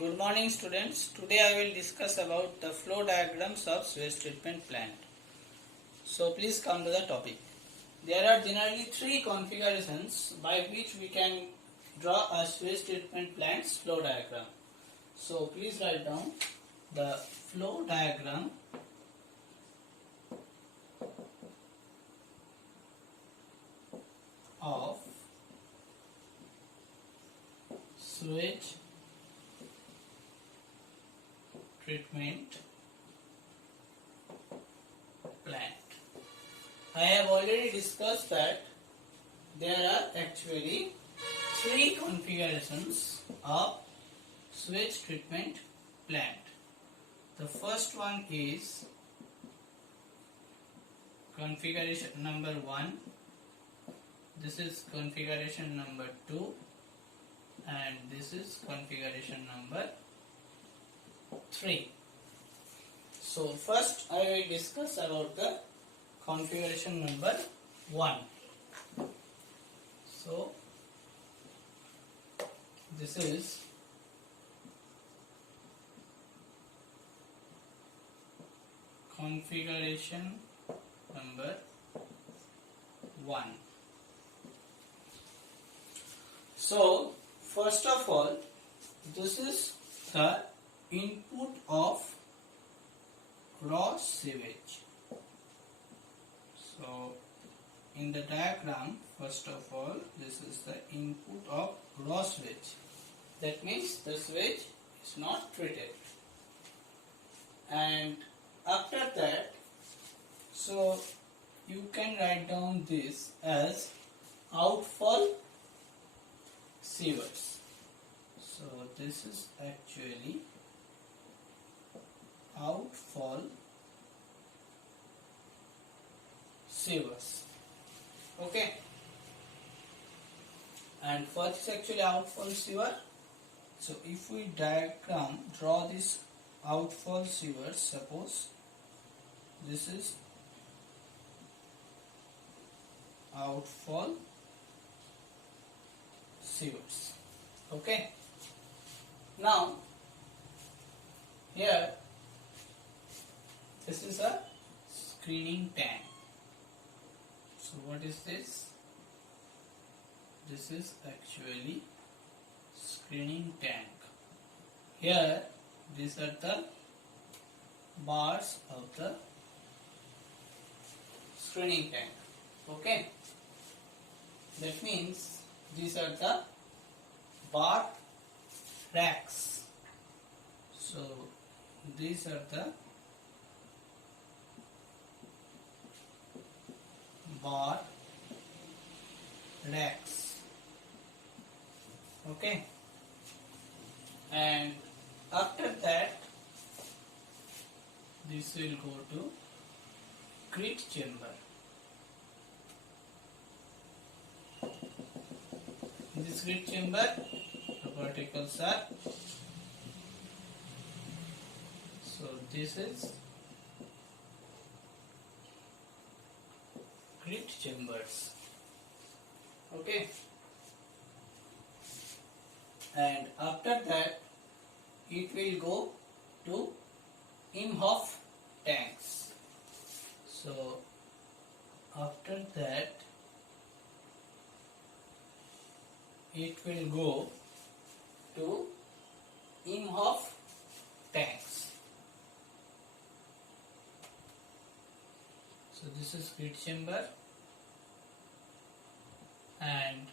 Good morning students. Today I will discuss about the flow diagrams of sewage treatment plant. So please come to the topic. There are generally three configurations by which we can draw a sewage treatment plant's flow diagram. So please write down the flow diagram of sewage treatment plant. I have already discussed that there are actually three configurations of sewage treatment plant. The first one is configuration number 1. This is configuration number 2, and this is configuration number 3. So first I will discuss about the configuration number 1. So this is configuration number 1. So first of all, this is the input of raw sewage. So in the diagram, first of all, this is the input of raw sewage. That means the sewage is not treated. And after that, so you can write down this as outfall sewage. So this is actually outfall sewers. Okay, and what is actually outfall sewer? So if we draw this outfall sewer, suppose this is outfall sewers. Okay, now here this is a screening tank. So what is this? This is actually screening tank. Here these are the bars of the screening tank. Okay, that means these are the bar racks. So these are the bar racks. Okay, and after that this will go to grit chamber. In this grit chamber, the particles are, so this is grit chambers. Okay, and after that it will go to Imhoff tanks. So after that it will go to Imhoff tanks. So this is grit chamber, and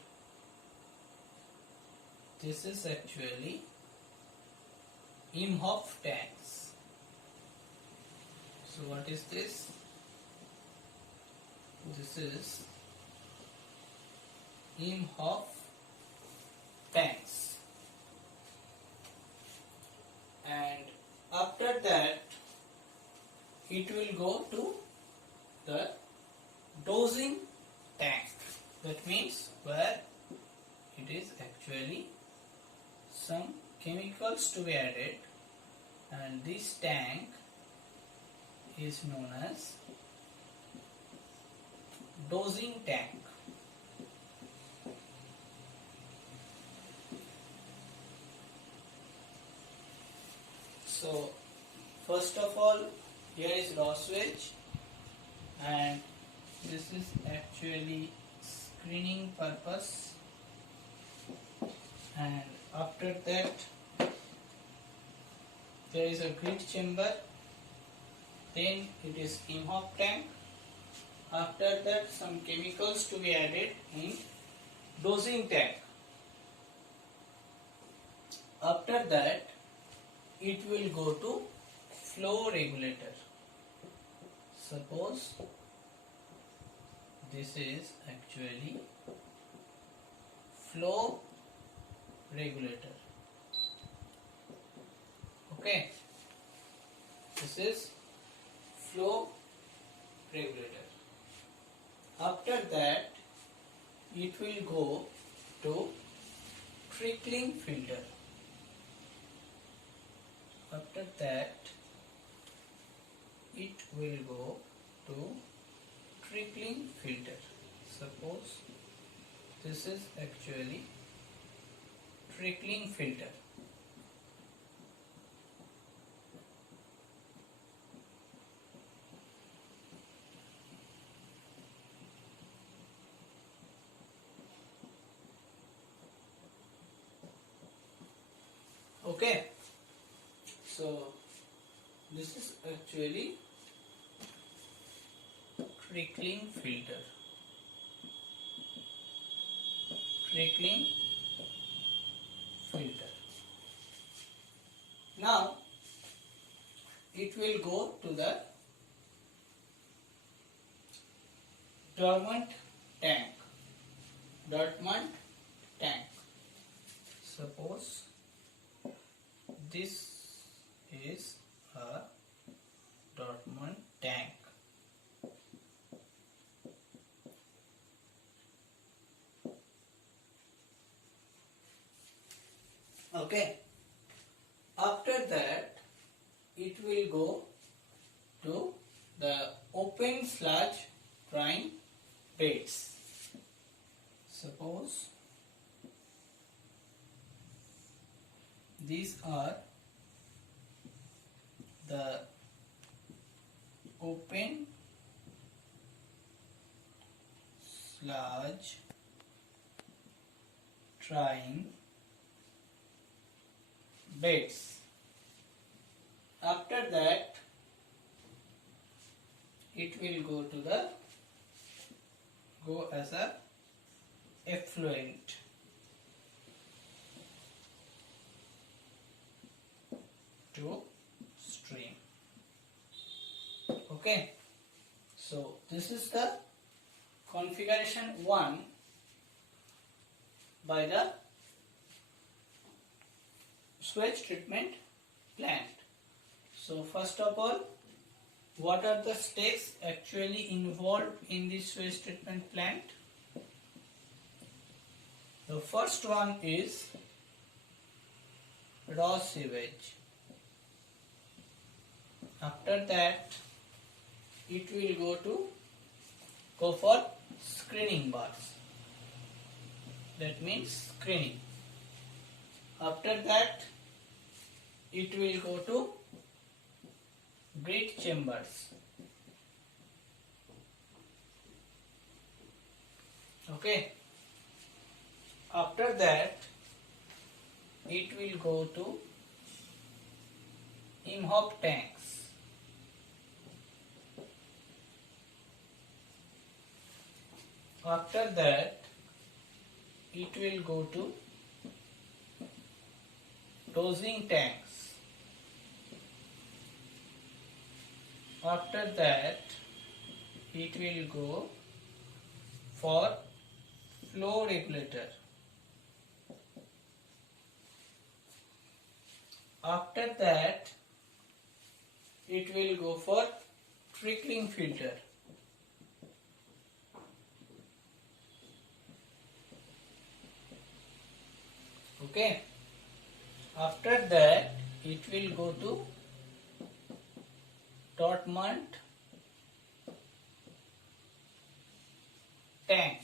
this is actually Imhoff tanks. So what is this? This is Imhoff tanks, and after that it will go to the dosing tank. That means where it is actually some chemicals to be added, and this tank is known as dosing tank. So first of all, here is raw sewage, and this is actually screening purpose, and after that there is a grid chamber, then it is IMHOP tank. After that some chemicals to be added in dosing tank. After that it will go to flow regulator. Suppose this is actually flow regulator. Okay, this is flow regulator. After that it will go to trickling filter. After that it will go to trickling filter. Suppose this is actually trickling filter. Okay, so this is actually trickling filter. Trickling filter. Now it will go to the dormant tank. Dormant tank. Suppose this is a dormant tank. Okay. After that it will go to the open sludge drying beds. Suppose these are the open sludge drying beds. After that it will go as a effluent. To stream. Okay, so this is the configuration 1 by the sewage treatment plant. So first of all, what are the steps actually involved in this sewage treatment plant? The first one is raw sewage. After that it will go for screening bars. That means screening. After that it will go to grid chambers. Okay. After that it will go to IMHOP tanks. After that it will go to dosing tanks. After that it will go for flow regulator. After that it will go for trickling filter. Okay. After that it will go to dormant tank,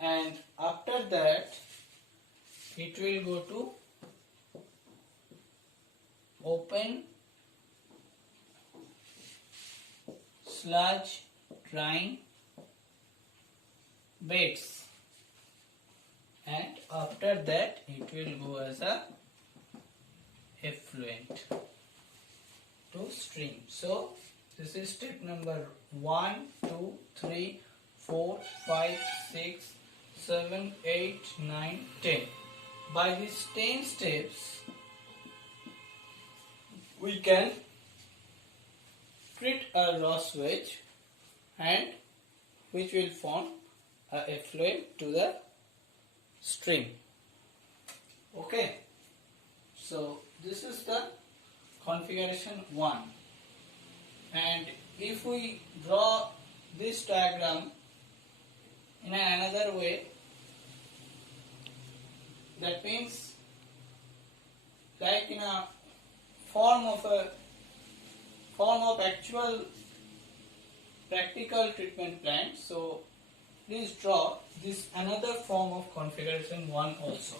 and after that it will go to open sludge drying beds, and after that it will go as a effluent to stream. So this is step number 1, 2, 3, 4, 5, 6, 7, 8, 9, 10. By these 10 steps we can treat a raw sewage and which will form a effluent to the stream. Okay, so this is the configuration 1, and if we draw this diagram in another way, that means like in a form of actual practical treatment plant. So please draw this another form of configuration 1 also.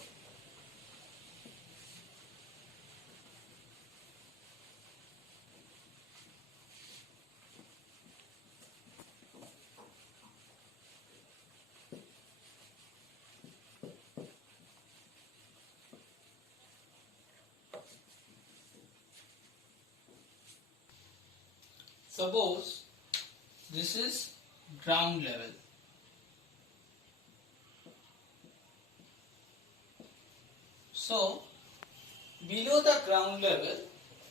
Suppose this is ground level. So below the ground level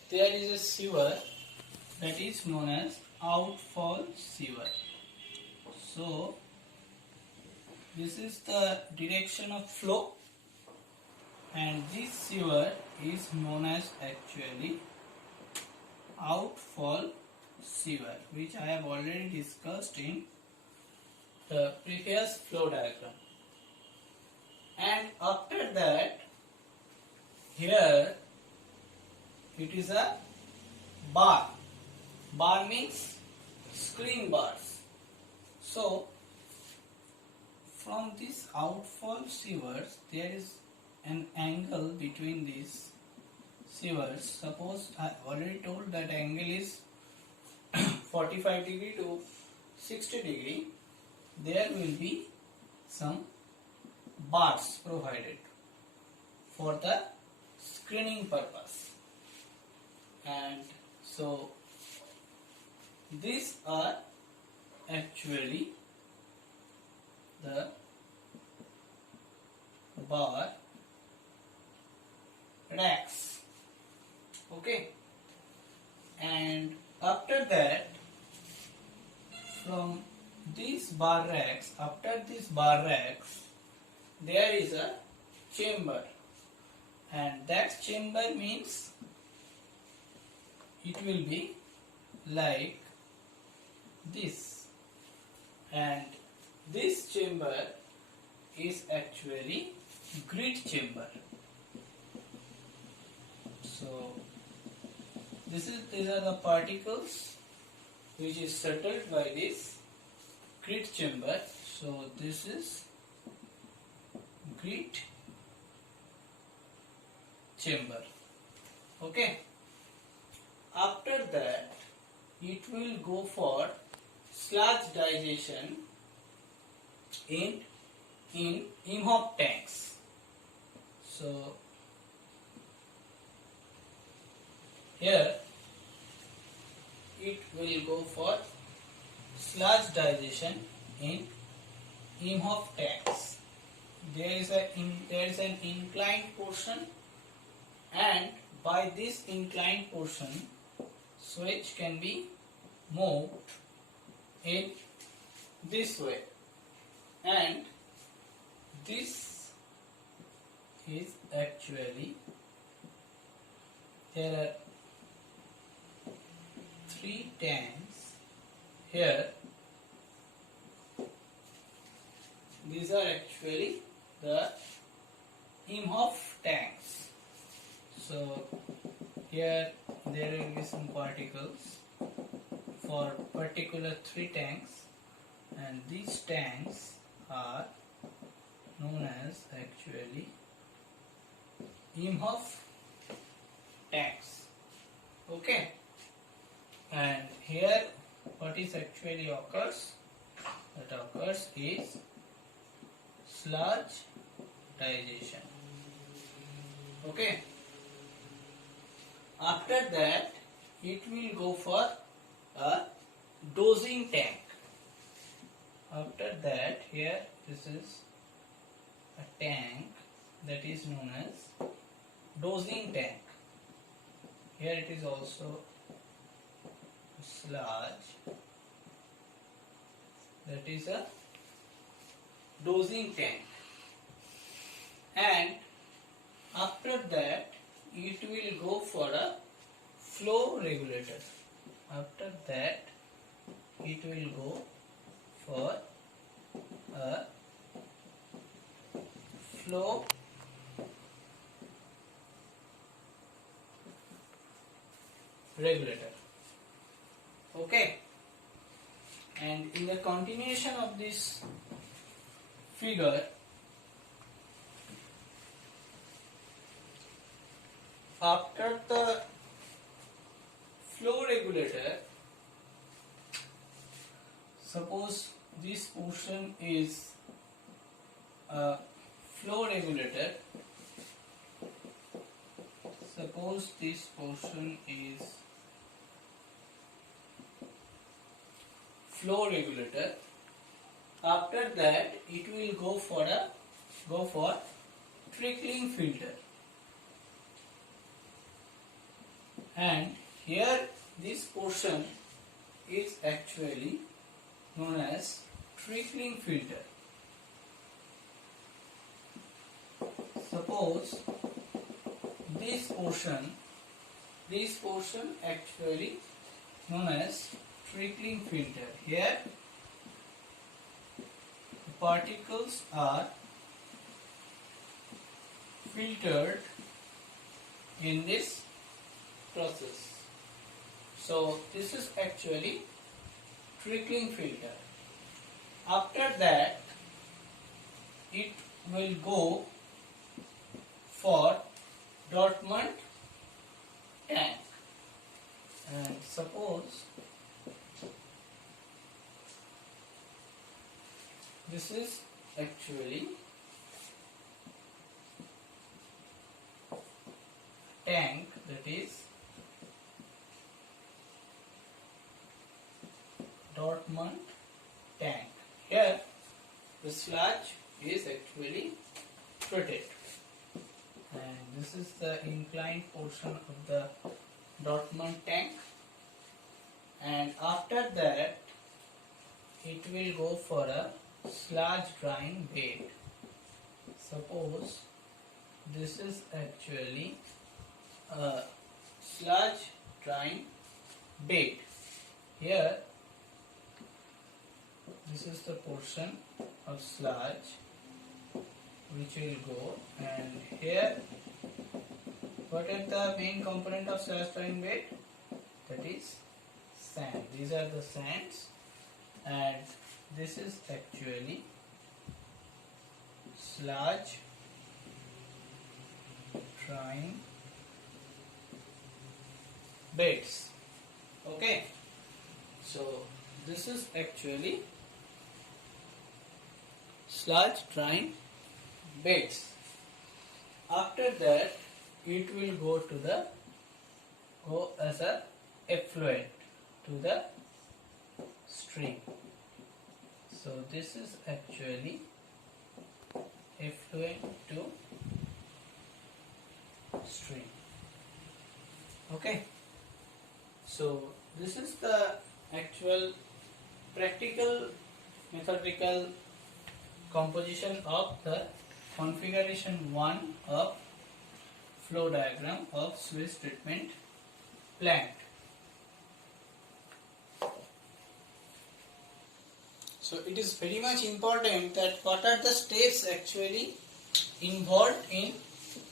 there is a sewer that is known as outfall sewer. So this is the direction of flow, and this sewer is known as actually outfall sewer, which I have already discussed in the previous flow diagram. And after that, here it is a bar. Bar means screen bars. So from this outfall sewers there is an angle between these sewers. Suppose I already told that angle is 45 degree to 60 degree. There will be some bars provided for the screening purpose, and so these are actually the bar racks. Okay, and after that, from these bar racks, after these bar racks there is a chamber, and that chamber means it will be like this, and this chamber is actually grit chamber. So these are the particles which is settled by this grit chamber. So this is grit chamber. Okay, after that it will go for sludge digestion in IMHOP tanks. So here it will go for sludge digestion in IMHOP tanks. There is an inclined portion, and by this inclined portion switch can be moved in this way, and this is actually, there are 3 tanks here. These are actually the IMHOP tanks. So here there will be some particles for particular 3 tanks, and these tanks are known as actually IMHOP tanks. Okay, and here what is actually occurs? That occurs is sludge digestion. Okay. After that, it will go for a dosing tank. After that, here this is a tank that is known as dosing tank. Here it is also sludge, that is a dosing tank, and after that it will go for a flow regulator. After that it will go for a flow regulator. Okay, and in the continuation of this figure, after the flow regulator, suppose this portion is a flow regulator. Suppose this portion is flow regulator. After that, it will go for trickling filter, and here this portion is actually known as trickling filter. Suppose this portion actually known as trickling filter. Here particles are filtered in this process. So this is actually trickling filter. After that, it will go for Dortmund tank, and suppose this is actually tank, that is Dortmund tank. Here the sludge is actually treated, and this is the inclined portion of the Dortmund tank, and after that it will go for a sludge drying bed. Suppose this is actually a sludge drying bed. Here this is the portion of sludge which will go, and here what is the main component of sludge drying bed? That is sand. These are the sands, and this is actually sludge drying beds. Okay, so this is actually sludge drying beds. After that, it will go as a effluent to the stream. So this is actually effluent to stream. Okay, so this is the actual practical methodical composition of the configuration 1 of flow diagram of sewage treatment plant. So it is very much important that what are the steps actually involved in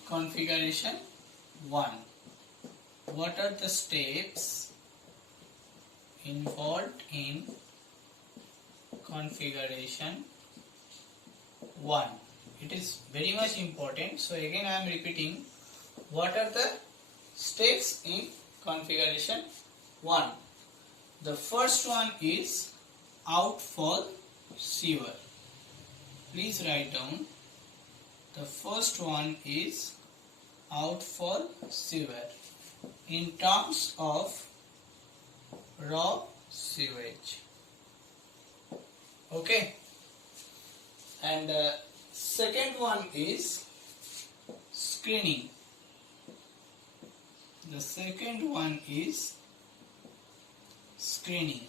configuration 1. What are the steps involved in configuration 1? It is very much important. So again I am repeating, what are the steps in configuration 1. The first one is outfall sewer. Please write down. The first one is outfall sewer in terms of raw sewage. Okay. And the second one is screening. The second one is screening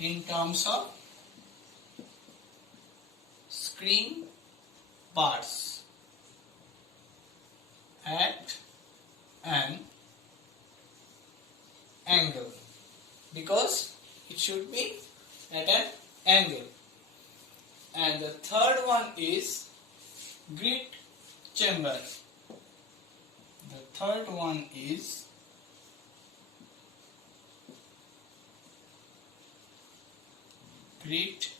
in terms of screen bars at an angle, because it should be at an angle. And the third one is grit chamber. The third one is grit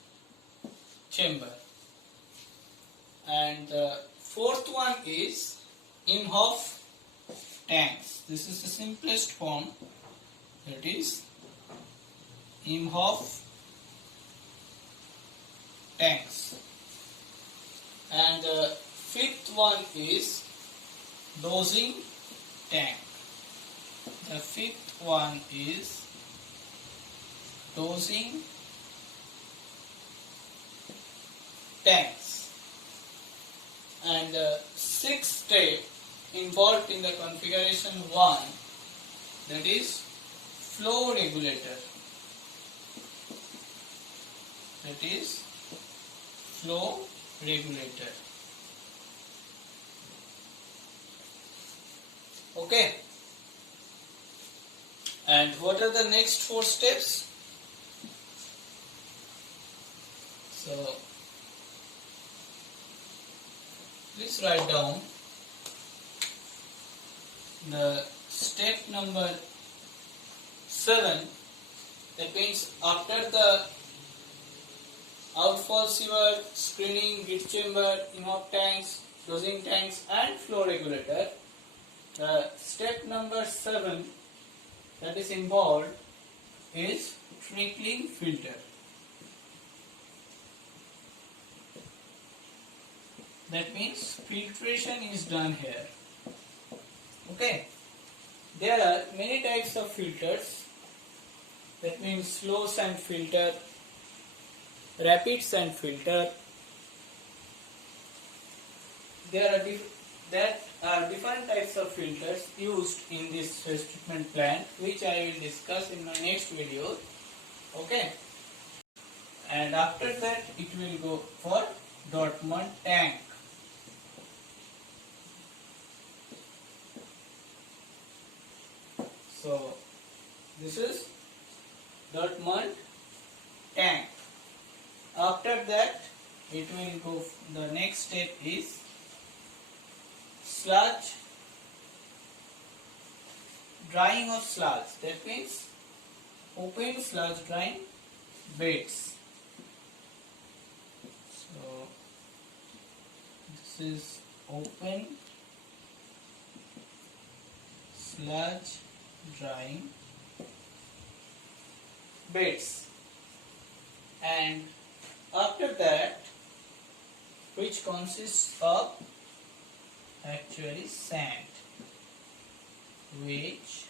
chamber. And the fourth one is in-house tanks. This is the simplest form, that is in-house tanks. And the fifth one is dosing tank. The fifth one is dosing tanks. And the sixth step involved in the configuration 1, that is flow regulator. That is flow regulator. Okay. And what are the next 4 steps? So please write down. The step number 7, that means after the outfall sewer, screening, grit chamber, in-house tanks, dosing tanks and flow regulator, the step number 7 that is involved is trickling filter. That means filtration is done here. Okay. There are many types of filters. That means slow sand filter, rapid sand filter. There are different types of filters used in this sewage treatment plant, which I will discuss in my next video. Okay. And after that it will go for Dortmund tank. So this is Dortmund tank. After that it will go, the next step is sludge, drying of sludge. That means open sludge drying beds. So this is open sludge drying beds. And after that, which consists of actually sand, which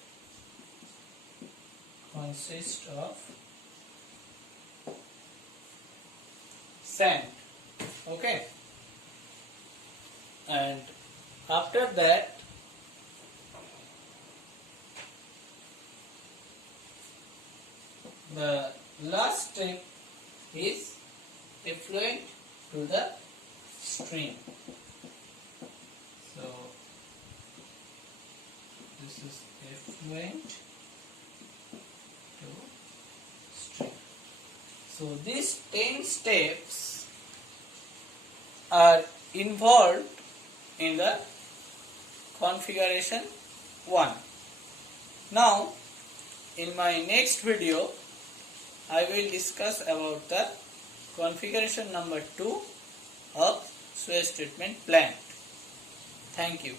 consists of sand. Okay. And after that the last step is effluent to the stream. So this is effluent to stream. So these 10 steps are involved in the configuration 1. Now in my next video I will discuss about the configuration number 2 of sewage treatment plant. Thank you.